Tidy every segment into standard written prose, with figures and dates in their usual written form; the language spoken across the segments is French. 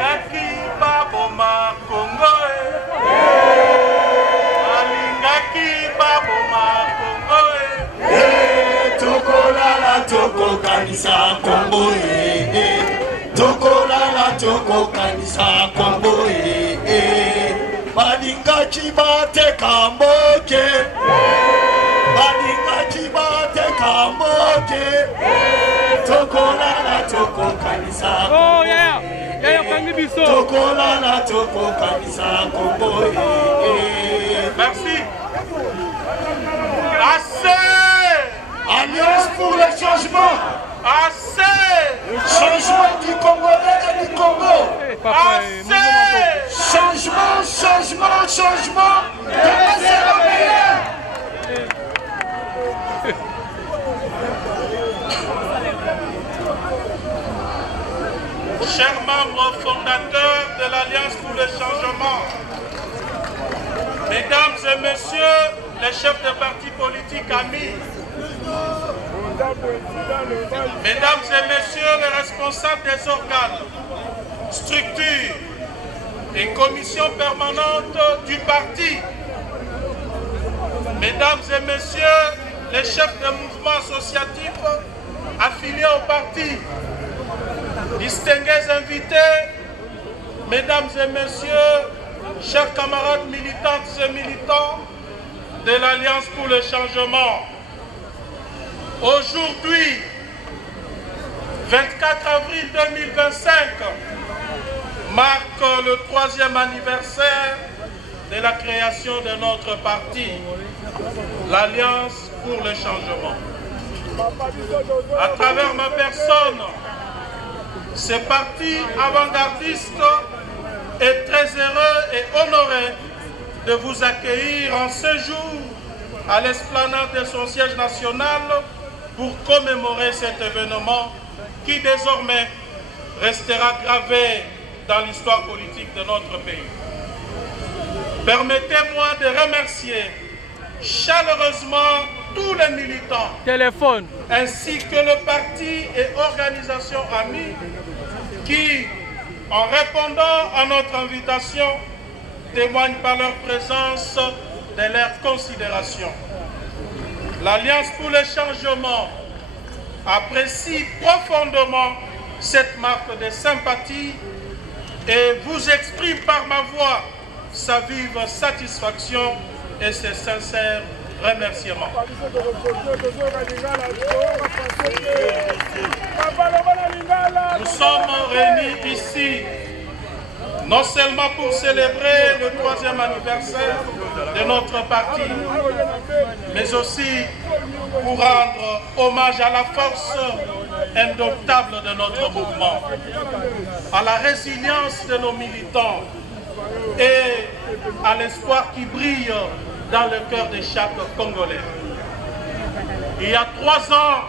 balingaki baboma Congo balingaki baboma Congo tokolala tokokanisa Congo tokolala tokokanisa Congo balingaki bateka mboke balingaki bateka mboke tokolala tokokanisa Oh yeah, kangi biso. tokolala tokokanisa Congo Merci. Assez. Alliance pour le changement. Assez. Le changement du Congolais et du Congo. Assez. Changement, changement, changement. Demain sera meilleur. Chers membres fondateurs de l'Alliance pour le changement, mesdames et messieurs les chefs de partis politiques amis, mesdames et messieurs les responsables des organes, structures et commissions permanentes du parti, mesdames et messieurs les chefs de mouvements associatifs affiliés au parti, distingués invités, mesdames et messieurs, chers camarades militantes et militants de l'Alliance pour le changement. Aujourd'hui, 24 avril 2025, marque le 3e anniversaire de la création de notre parti, l'Alliance pour le changement. À travers ma personne, ce parti avant-gardiste est très heureux et honoré de vous accueillir en ce jour à l'esplanade de son siège national pour commémorer cet événement qui désormais restera gravé dans l'histoire politique de notre pays. Permettez-moi de remercier chaleureusement tous les militants ainsi que le parti et organisations amies qui, en répondant à notre invitation, témoignent par leur présence de leur considération. L'Alliance pour le changement apprécie profondément cette marque de sympathie et vous exprime par ma voix sa vive satisfaction et ses sincères remerciements. Nous sommes réunis ici non seulement pour célébrer le 3e anniversaire de notre parti, mais aussi pour rendre hommage à la force indomptable de notre mouvement, à la résilience de nos militants et à l'espoir qui brille dans le cœur de chaque Congolais. Il y a 3 ans,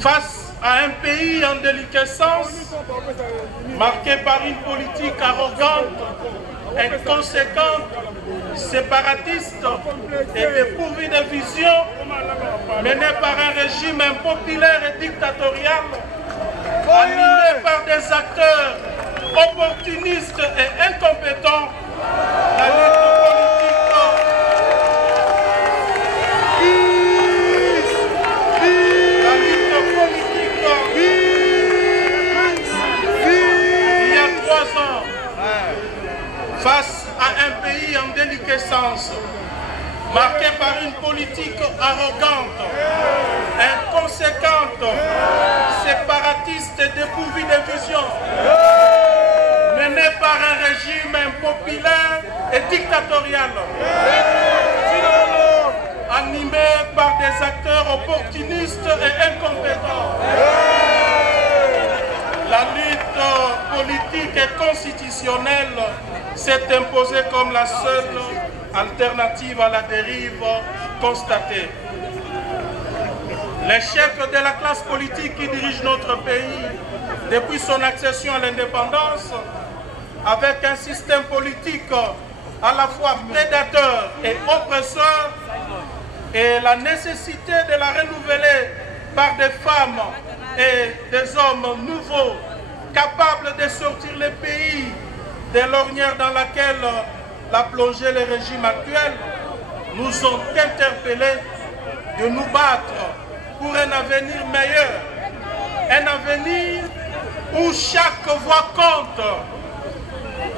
face à un pays en déliquescence, marqué par une politique arrogante, inconséquente, séparatiste et dépourvue de vision, menée par un régime impopulaire et dictatorial, animé par des acteurs opportunistes et incompétents, la lutte face à un pays en déliquescence, marqué par une politique arrogante, inconséquente, séparatiste et dépourvue de vision, menée par un régime impopulaire et dictatorial, animé par des acteurs opportunistes et incompétents. La lutte politique et constitutionnelle s'est imposée comme la seule alternative à la dérive constatée. L'échec de la classe politique qui dirige notre pays depuis son accession à l'indépendance, avec un système politique à la fois prédateur et oppresseur, et la nécessité de la renouveler par des femmes et des hommes nouveaux capable de sortir le pays de l'ornière dans laquelle l'a plongé le régime actuel, nous ont interpellés de nous battre pour un avenir meilleur. Un avenir où chaque voix compte,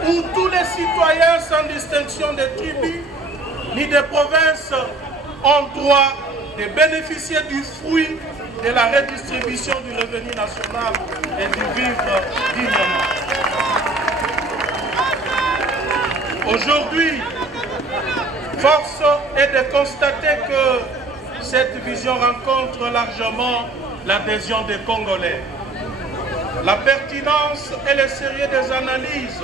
où tous les citoyens sans distinction de tribus ni de provinces ont droit de bénéficier du fruit de la redistribution du revenu national et du vivre dignement. Aujourd'hui, force est de constater que cette vision rencontre largement l'adhésion des Congolais. La pertinence et le sérieux des analyses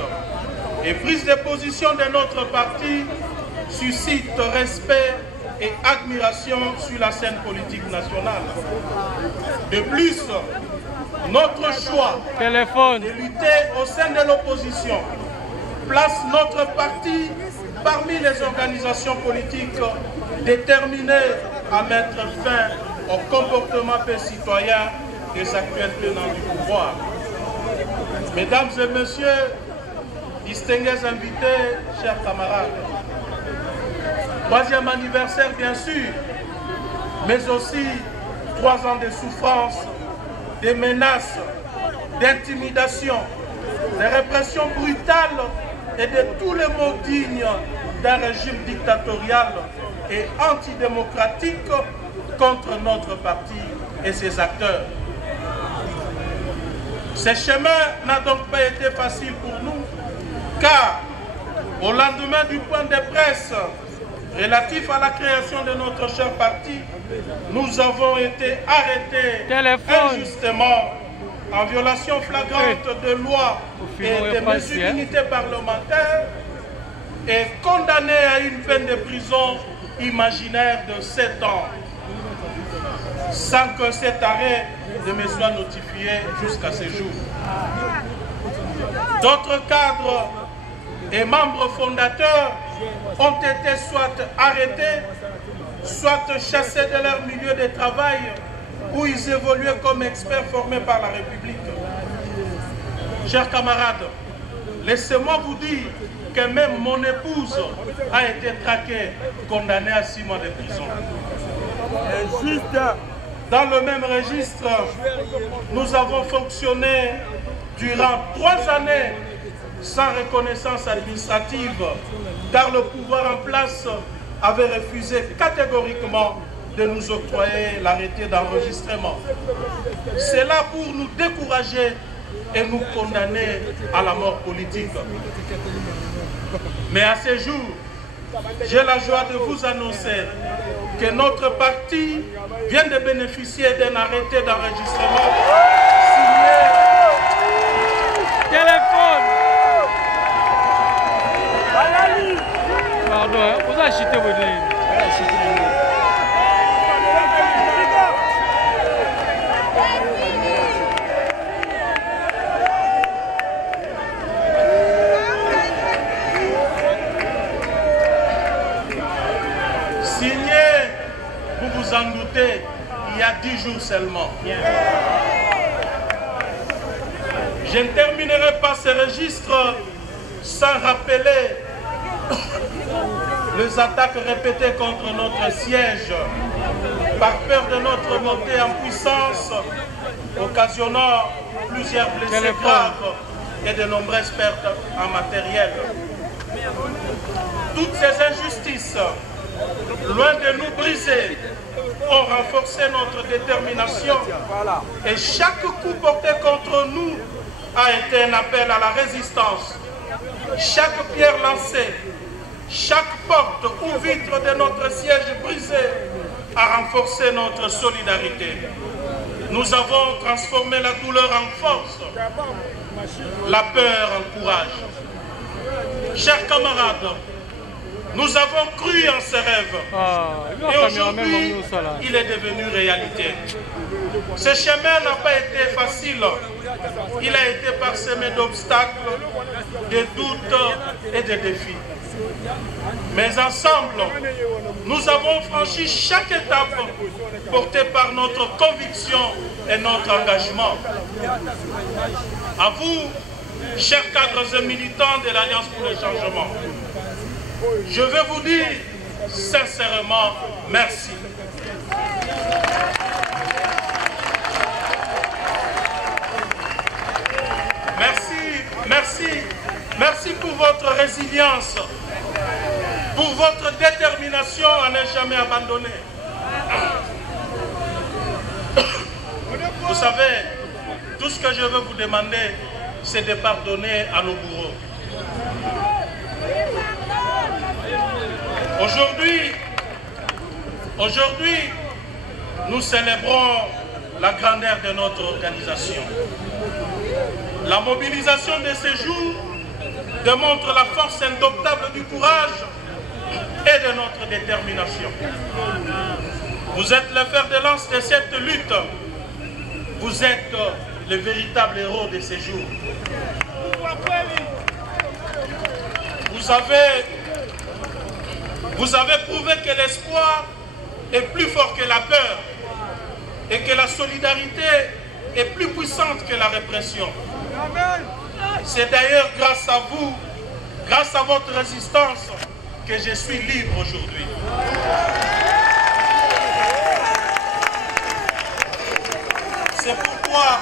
et prises de position de notre parti suscitent respect et admiration sur la scène politique nationale. De plus, notre choix de lutter au sein de l'opposition place notre parti parmi les organisations politiques déterminées à mettre fin au comportement peu citoyen des actuels tenants du pouvoir. Mesdames et messieurs, distingués invités, chers camarades, troisième anniversaire bien sûr, mais aussi 3 ans de souffrance, de menaces, d'intimidation, de répression brutale et de tous les maux dignes d'un régime dictatorial et antidémocratique contre notre parti et ses acteurs. Ce chemin n'a donc pas été facile pour nous, car au lendemain du point de presse relatif à la création de notre cher parti, nous avons été arrêtés injustement en violation flagrante de lois et de mesures d'unité parlementaire et condamnés à une peine de prison imaginaire de 7 ans, sans que cet arrêt ne me soit notifié jusqu'à ce jour. D'autres cadres et membres fondateurs ont été soit arrêtés, soit chassés de leur milieu de travail où ils évoluaient comme experts formés par la République. Chers camarades, laissez-moi vous dire que même mon épouse a été traquée, condamnée à 6 mois de prison. Dans le même registre, nous avons fonctionné durant 3 années sans reconnaissance administrative, car le pouvoir en place avait refusé catégoriquement de nous octroyer l'arrêté d'enregistrement. C'est là pour nous décourager et nous condamner à la mort politique. Mais à ce jour, j'ai la joie de vous annoncer que notre parti vient de bénéficier d'un arrêté d'enregistrement signé. Téléphone. Pardon, vous achetez votre ligne. Vous vous en doutez, il y a 10 jours seulement. Je ne terminerai pas ce registre sans rappeler les attaques répétées contre notre siège par peur de notre montée en puissance, occasionnant plusieurs blessés graves et de nombreuses pertes en matériel. Toutes ces injustices, loin de nous briser, ont renforcé notre détermination et chaque coup porté contre nous a été un appel à la résistance. Chaque pierre lancée, chaque porte ou vitre de notre siège brisé a renforcé notre solidarité. Nous avons transformé la douleur en force, la peur en courage. Chers camarades, Nous avons cru en ce rêve. Et aujourd'hui, il est devenu réalité. Ce chemin n'a pas été facile. Il a été parsemé d'obstacles, de doutes et de défis. Mais ensemble, nous avons franchi chaque étape portée par notre conviction et notre engagement. À vous, chers cadres et militants de l'Alliance pour le changement, je veux vous dire sincèrement merci. Merci pour votre résilience, pour votre détermination à ne jamais abandonner. Vous savez, tout ce que je veux vous demander, c'est de pardonner à nos bourreaux. Aujourd'hui, nous célébrons la grandeur de notre organisation. La mobilisation de ces jours démontre la force indomptable du courage et de notre détermination. Vous êtes le fer de lance de cette lutte. Vous êtes le véritable héros de ces jours. Vous avez prouvé que l'espoir est plus fort que la peur et que la solidarité est plus puissante que la répression. C'est d'ailleurs grâce à vous, grâce à votre résistance, que je suis libre aujourd'hui. C'est pourquoi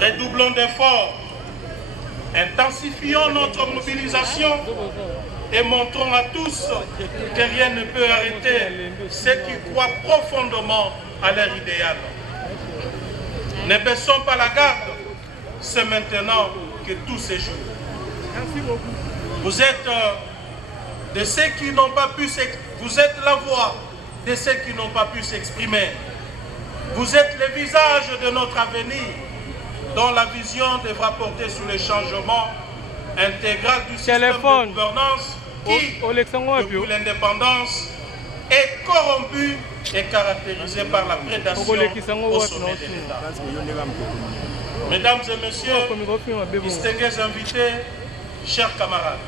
redoublons d'efforts, intensifions notre mobilisation et montrons à tous que rien ne peut arrêter ceux qui croient profondément à leur idéal. Ne baissons pas la garde, c'est maintenant que tout se joue. Merci beaucoup. Vous êtes de ceux qui n'ont pas pu s'exprimer. Vous êtes la voix de ceux qui n'ont pas pu s'exprimer. Vous êtes le visage de notre avenir, dont la vision devra porter sur le changement intégral du système de gouvernance qui, depuis l'indépendance, est corrompu et caractérisé par la prédation au sommet de l'État. Mesdames et messieurs, distingués invités, chers camarades,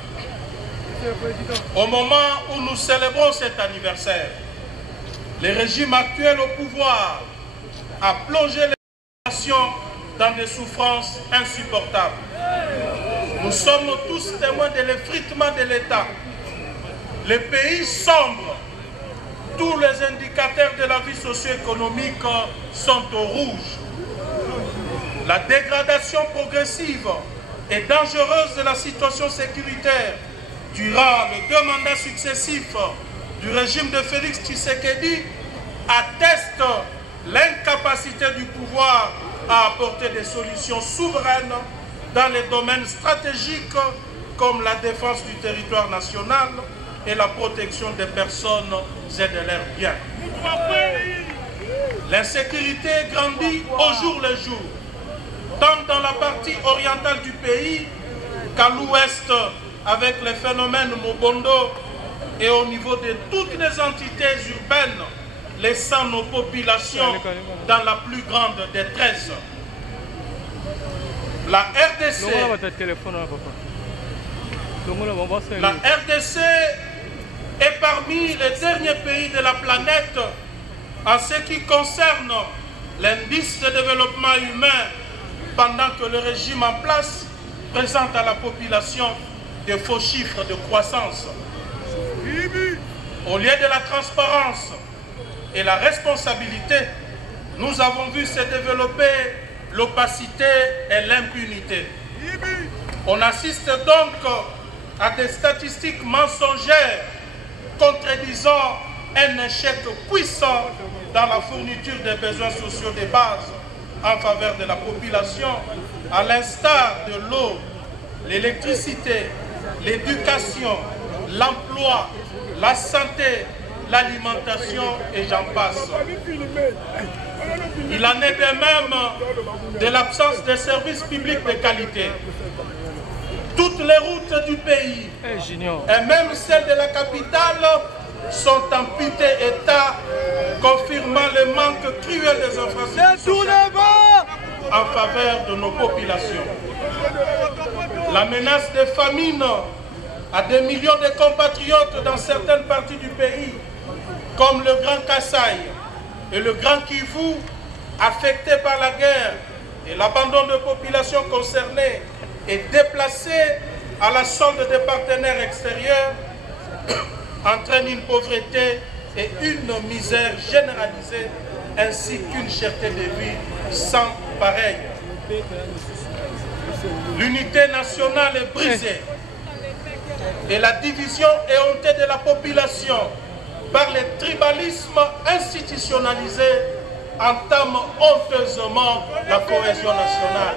au moment où nous célébrons cet anniversaire, le régime actuel au pouvoir a plongé les nations dans des souffrances insupportables. Nous sommes tous témoins de l'effritement de l'État. Le pays sombre. Tous les indicateurs de la vie socio-économique sont au rouge. La dégradation progressive et dangereuse de la situation sécuritaire durant les 2 mandats successifs du régime de Félix Tshisekedi atteste l'incapacité du pouvoir à apporter des solutions souveraines dans les domaines stratégiques comme la défense du territoire national et la protection des personnes et de leurs biens. L'insécurité grandit au jour le jour, tant dans la partie orientale du pays qu'à l'ouest avec les phénomènes Mobondo et au niveau de toutes les entités urbaines, laissant nos populations dans la plus grande détresse. La RDC est parmi les derniers pays de la planète en ce qui concerne l'indice de développement humain, pendant que le régime en place présente à la population de faux chiffres de croissance. Au lieu de la transparence et la responsabilité, nous avons vu se développer l'opacité et l'impunité. On assiste donc à des statistiques mensongères contredisant un échec puissant dans la fourniture des besoins sociaux de base en faveur de la population, à l'instar de l'eau, l'électricité, l'éducation, l'emploi, la santé, l'alimentation et j'en passe. Il en est de même de l'absence de services publics de qualité. Toutes les routes du pays, et même celles de la capitale, sont amputées état, confirmant le manque cruel des infrastructures en faveur de nos populations. La menace de famine à des millions de compatriotes dans certaines parties du pays, comme le Grand Kasaï et le Grand Kivu, affectés par la guerre et l'abandon de populations concernées et déplacées à la solde des partenaires extérieurs, entraîne une pauvreté et une misère généralisée, ainsi qu'une cherté de vie sans pareil. L'unité nationale est brisée et la division éhontée de la population par le tribalisme institutionnalisé entame honteusement la cohésion nationale.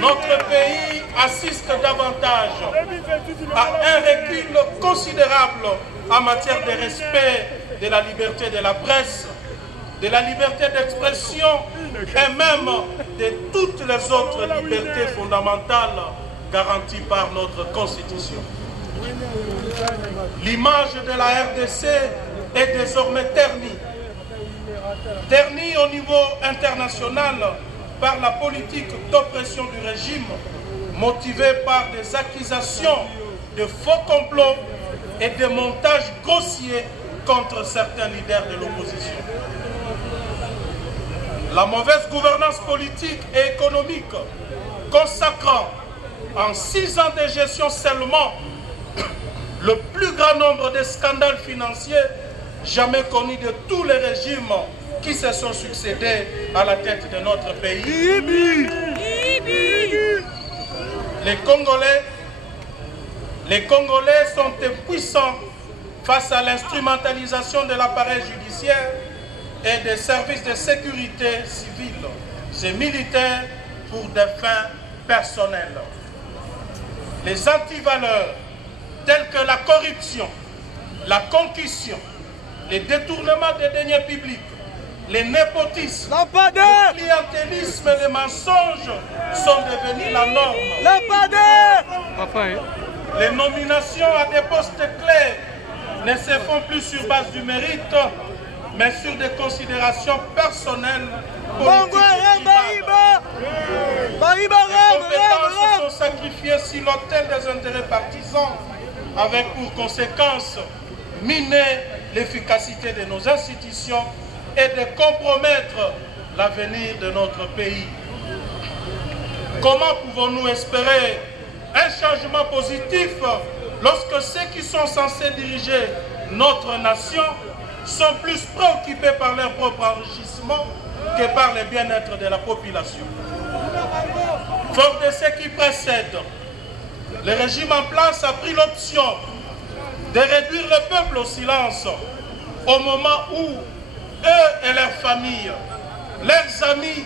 Notre pays assiste davantage à un recul considérable en matière de respect de la liberté de la presse, de la liberté d'expression et même de toutes les autres libertés fondamentales garanties par notre Constitution. L'image de la RDC est désormais ternie. Ternie au niveau international par la politique d'oppression du régime, motivée par des accusations de faux complots et des montages grossiers contre certains leaders de l'opposition. La mauvaise gouvernance politique et économique, consacrant en 6 ans de gestion seulement le plus grand nombre de scandales financiers jamais connus de tous les régimes qui se sont succédés à la tête de notre pays. Les Congolais sont impuissants face à l'instrumentalisation de l'appareil judiciaire et des services de sécurité civile et militaires pour des fins personnelles. Les antivaleurs tels que la corruption, la concussion, les détournements des deniers publics, les népotismes, le clientélisme et les mensonges sont devenus la norme. Les nominations à des postes clés ne se font plus sur base du mérite, mais sur des considérations personnelles, politiques et tribales. Les compétences sont sacrifiées sur l'autel des intérêts partisans, avec pour conséquence miner l'efficacité de nos institutions et de compromettre l'avenir de notre pays. Comment pouvons-nous espérer un changement positif lorsque ceux qui sont censés diriger notre nation sont plus préoccupés par leur propre enrichissement que par le bien-être de la population? Fort de ce qui précède, le régime en place a pris l'option de réduire le peuple au silence au moment où eux et leurs familles, leurs amis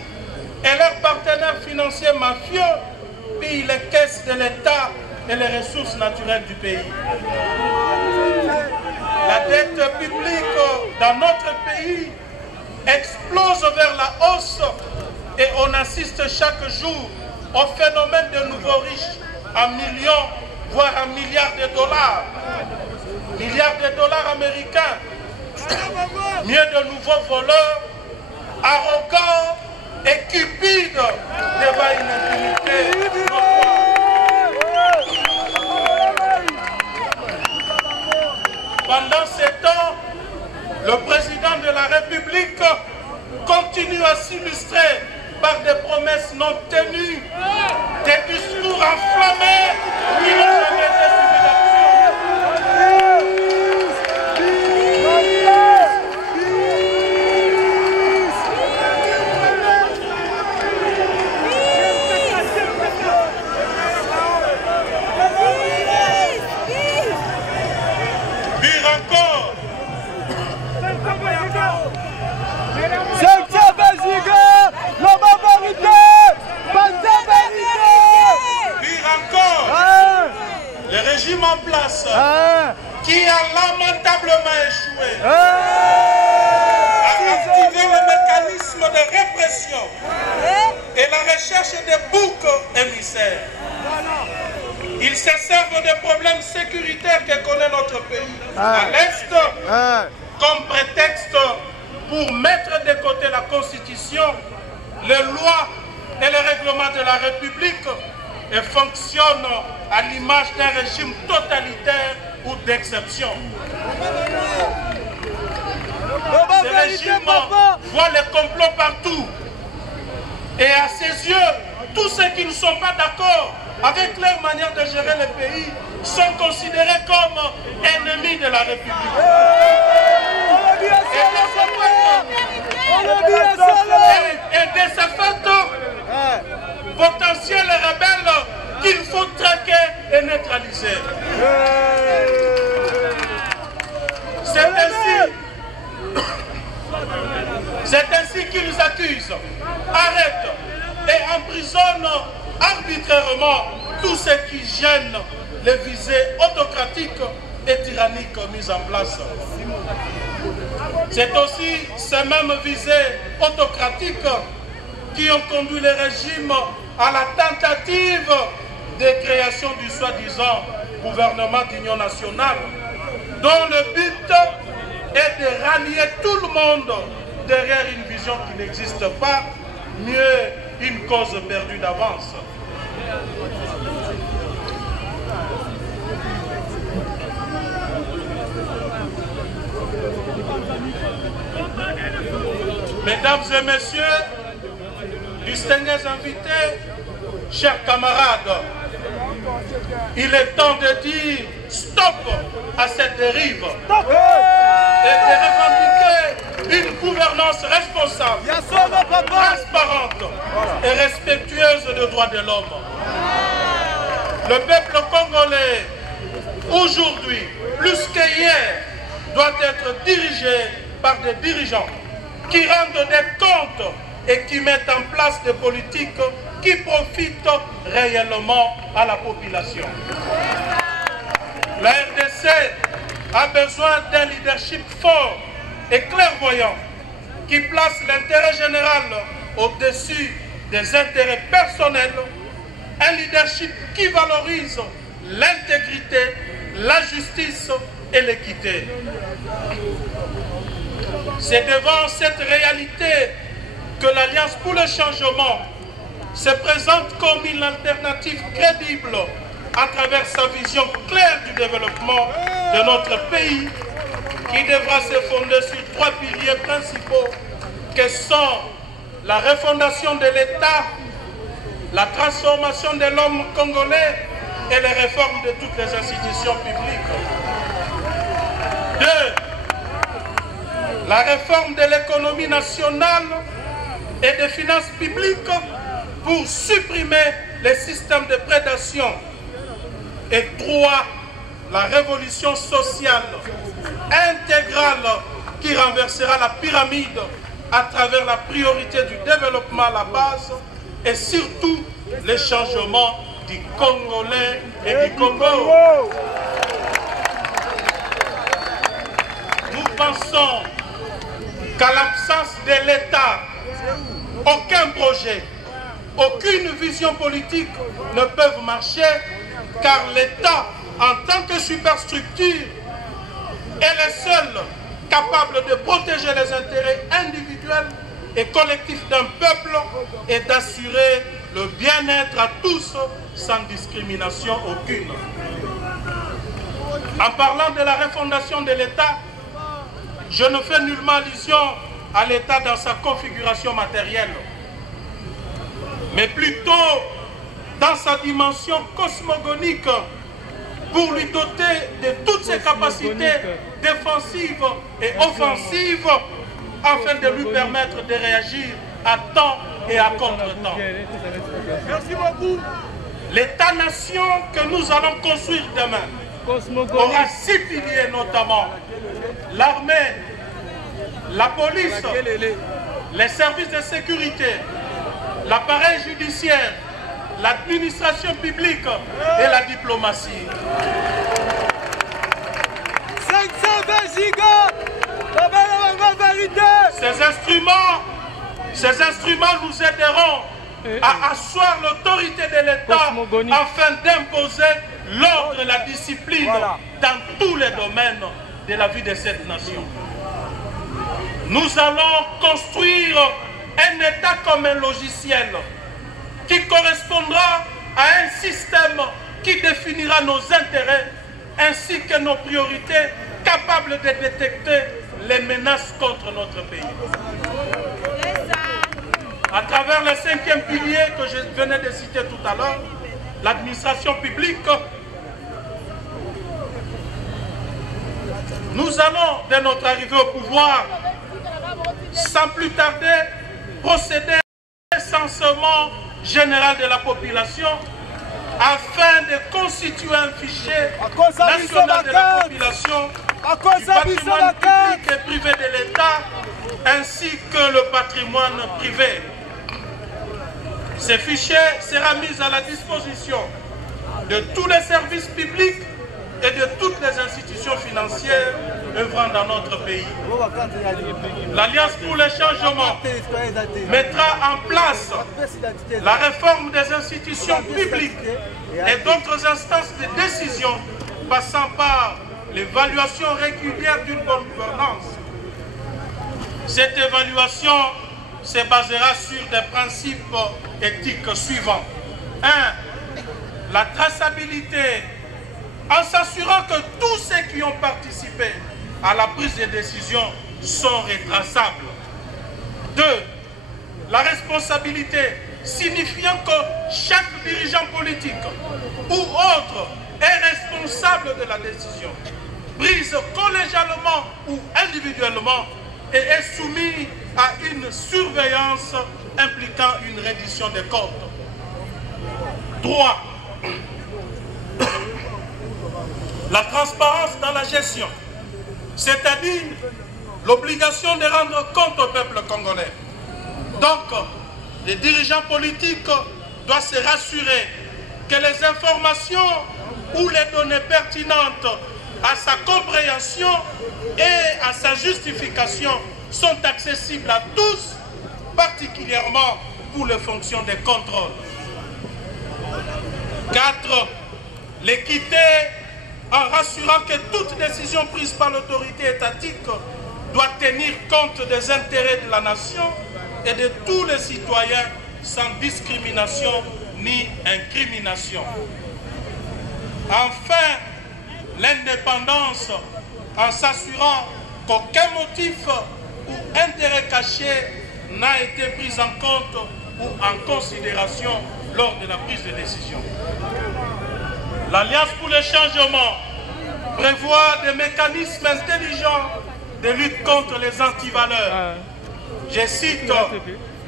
et leurs partenaires financiers mafieux pillent les caisses de l'État et les ressources naturelles du pays. La dette publique dans notre pays explose vers la hausse et on assiste chaque jour au phénomène de nouveaux riches à millions, voire à milliards de dollars. Milliards de dollars américains. Mieux de nouveaux voleurs, arrogants et cupides devant une impunité. Pendant ces temps, le président de la République continue à s'illustrer par des promesses non tenues, des discours enflammés qui n'ont jamais été suivis d'action. Le régime en place qui a lamentablement échoué a activé le mécanisme de répression et la recherche des boucs émissaires. Ils se servent des problèmes sécuritaires que connaît notre pays à l'Est comme prétexte pour mettre de côté la Constitution, les lois et les règlements de la République et fonctionnent à l'image d'un régime totalitaire ou d'exception. Ce régime voit les complots partout. Et à ses yeux, tous ceux qui ne sont pas d'accord avec leur manière de gérer le pays sont considérés comme ennemis de la République. Et de ce fait, potentiels rebelles qu'il faut traquer et neutraliser. C'est ainsi qu'ils accusent, arrêtent et emprisonnent arbitrairement tous ceux qui gênent les visées autocratiques et tyranniques mises en place. C'est aussi ces mêmes visées autocratiques qui ont conduit le régime à la tentative de création du soi-disant gouvernement d'union nationale, dont le but est de rallier tout le monde derrière une vision qui n'existe pas, mieux une cause perdue d'avance. Mesdames et messieurs, distingués invités, chers camarades, il est temps de dire stop à cette dérive et de revendiquer une gouvernance responsable, transparente et respectueuse des droits de l'homme. Le peuple congolais, aujourd'hui, plus qu'hier, doit être dirigé par des dirigeants qui rendent des comptes et qui mettent en place des politiques qui profitent réellement à la population. La RDC a besoin d'un leadership fort et clairvoyant qui place l'intérêt général au-dessus des intérêts personnels, un leadership qui valorise l'intégrité, la justice et l'équité. C'est devant cette réalité que l'Alliance pour le changement se présente comme une alternative crédible à travers sa vision claire du développement de notre pays qui devra se fonder sur 3 piliers principaux que sont la refondation de l'État, la transformation de l'homme congolais et les réformes de toutes les institutions publiques. 2. La réforme de l'économie nationale et des finances publiques pour supprimer les systèmes de prédation. Et 3. La révolution sociale intégrale qui renversera la pyramide à travers la priorité du développement à la base et surtout les changements du Congolais et du Congo. Nous pensons qu'à l'absence de l'État, aucun projet, aucune vision politique ne peuvent marcher car l'État, en tant que superstructure, est le seul capable de protéger les intérêts individuels et collectifs d'un peuple et d'assurer le bien-être à tous sans discrimination aucune. En parlant de la refondation de l'État, je ne fais nullement allusion à l'État dans sa configuration matérielle, mais plutôt dans sa dimension cosmogonique pour lui doter de toutes ses capacités défensives et offensives afin de lui permettre de réagir à temps et à contre-temps. Merci beaucoup. L'État-nation que nous allons construire demain aura 6 piliers notamment: l'armée, la police, les services de sécurité, l'appareil judiciaire, l'administration publique et la diplomatie. 520 gigas, la vérité. Ces instruments nous aideront à asseoir l'autorité de l'État afin d'imposer l'ordre et la discipline dans tous les domaines de la vie de cette nation. Nous allons construire un État comme un logiciel qui correspondra à un système qui définira nos intérêts ainsi que nos priorités, capables de détecter les menaces contre notre pays. À travers le 5e pilier que je venais de citer tout à l'heure, l'administration publique, nous allons, dès notre arrivée au pouvoir, sans plus tarder, procéder à un recensement général de la population afin de constituer un fichier national de la population, du patrimoine public et privé de l'État, ainsi que le patrimoine privé. Ce fichier sera mis à la disposition de tous les services publics et de toutes les institutions financières œuvrant dans notre pays. L'Alliance pour le changement mettra en place la réforme des institutions publiques et d'autres instances de décision passant par l'évaluation régulière d'une bonne gouvernance. Cette évaluation se basera sur des principes éthiques suivants. 1. La traçabilité, en s'assurant que tous ceux qui ont participé à la prise de décision sont retraçables. 2. La responsabilité, signifiant que chaque dirigeant politique ou autre est responsable de la décision, prise collégialement ou individuellement, et est soumis à une surveillance impliquant une reddition des comptes. 3. La transparence dans la gestion, c'est-à-dire l'obligation de rendre compte au peuple congolais. Donc, les dirigeants politiques doivent se rassurer que les informations ou les données pertinentes à sa compréhension et à sa justification sont accessibles à tous, particulièrement pour les fonctions de contrôle. 4. L'équité, en rassurant que toute décision prise par l'autorité étatique doit tenir compte des intérêts de la nation et de tous les citoyens sans discrimination ni incrimination. Enfin, l'indépendance, en s'assurant qu'aucun motif ou intérêt caché n'a été pris en compte ou en considération lors de la prise de décision. L'Alliance pour le changement prévoit des mécanismes intelligents de lutte contre les antivaleurs. Je cite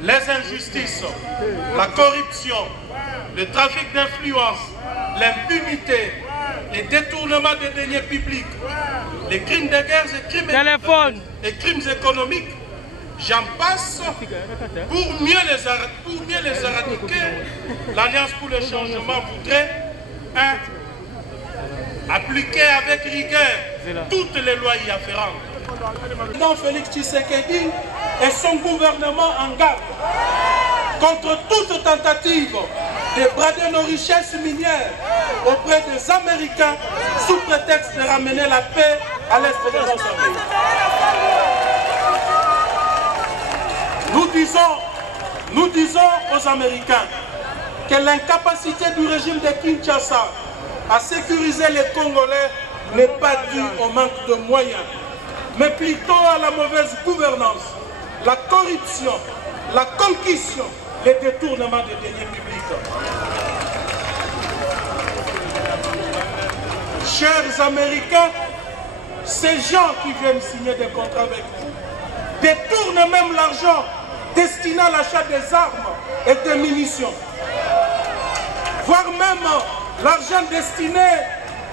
les injustices, la corruption, le trafic d'influence, l'impunité, les détournements des deniers publics, les crimes de guerre et crimes économiques, j'en passe. Pour mieux les éradiquer, l'Alliance pour le changement voudrait 1. Appliquer avec rigueur toutes les lois y afférentes. Le président Félix Tshisekedi et son gouvernement en garde contre toute tentative de brader nos richesses minières auprès des Américains sous prétexte de ramener la paix à l'est de notre pays. Nous disons aux Américains que l'incapacité du régime de Kinshasa à sécuriser les Congolais n'est pas due au manque de moyens, mais plutôt à la mauvaise gouvernance, la corruption, la concussion, les détournements des deniers publics. Chers Américains, ces gens qui viennent signer des contrats avec vous détournent même l'argent destiné à l'achat des armes et des munitions, voire même l'argent destiné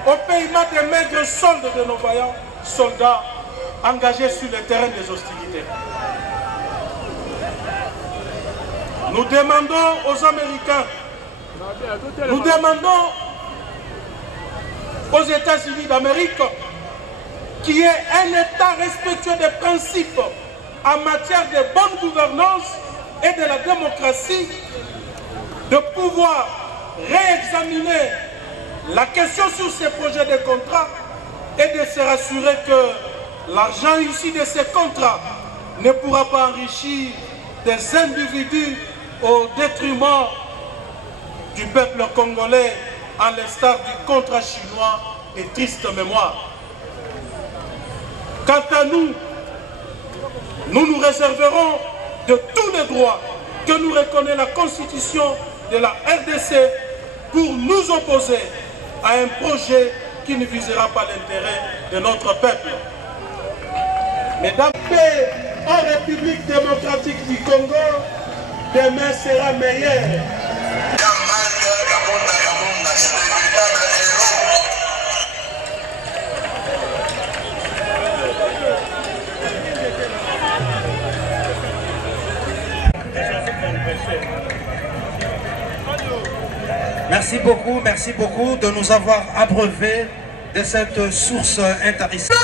au paiement des maigres soldes de nos vaillants soldats engagés sur le terrain des hostilités. Nous demandons aux Américains, nous demandons aux États-Unis d'Amérique qu'il y ait un État respectueux des principes en matière de bonne gouvernance et de la démocratie, pouvoir réexaminer la question sur ces projets de contrat et de se rassurer que l'argent issu de ces contrats ne pourra pas enrichir des individus au détriment du peuple congolais, à l'instar du contrat chinois et triste mémoire. Quant à nous, nous nous réserverons de tous les droits que nous reconnaît la Constitution de la RDC pour nous opposer à un projet qui ne visera pas l'intérêt de notre peuple. Mesdames, paix en République démocratique du Congo, demain sera meilleur. Merci beaucoup de nous avoir abreuvés de cette source intarissable.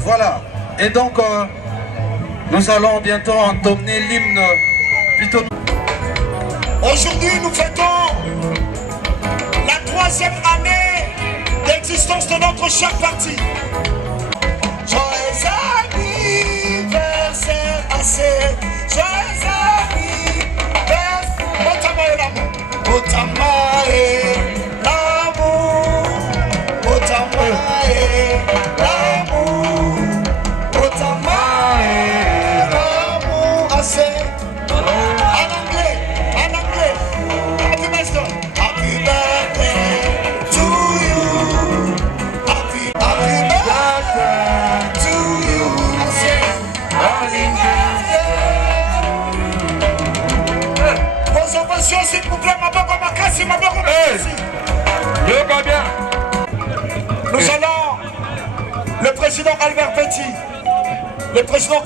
Voilà, et donc nous allons bientôt entonner l'hymne plutôt. Aujourd'hui, nous fêtons la 3e année d'existence de notre cher parti. Joyeux anniversaire à ces joyeux anniversaire. Otamae l'amour, Otamae l'amour, Otamae l'amour. Assez. En anglais. Happy birthday to you. Happy birthday to you. Vos ovations, s'il vous plaît, Nous allons, le président Albert Petit, le président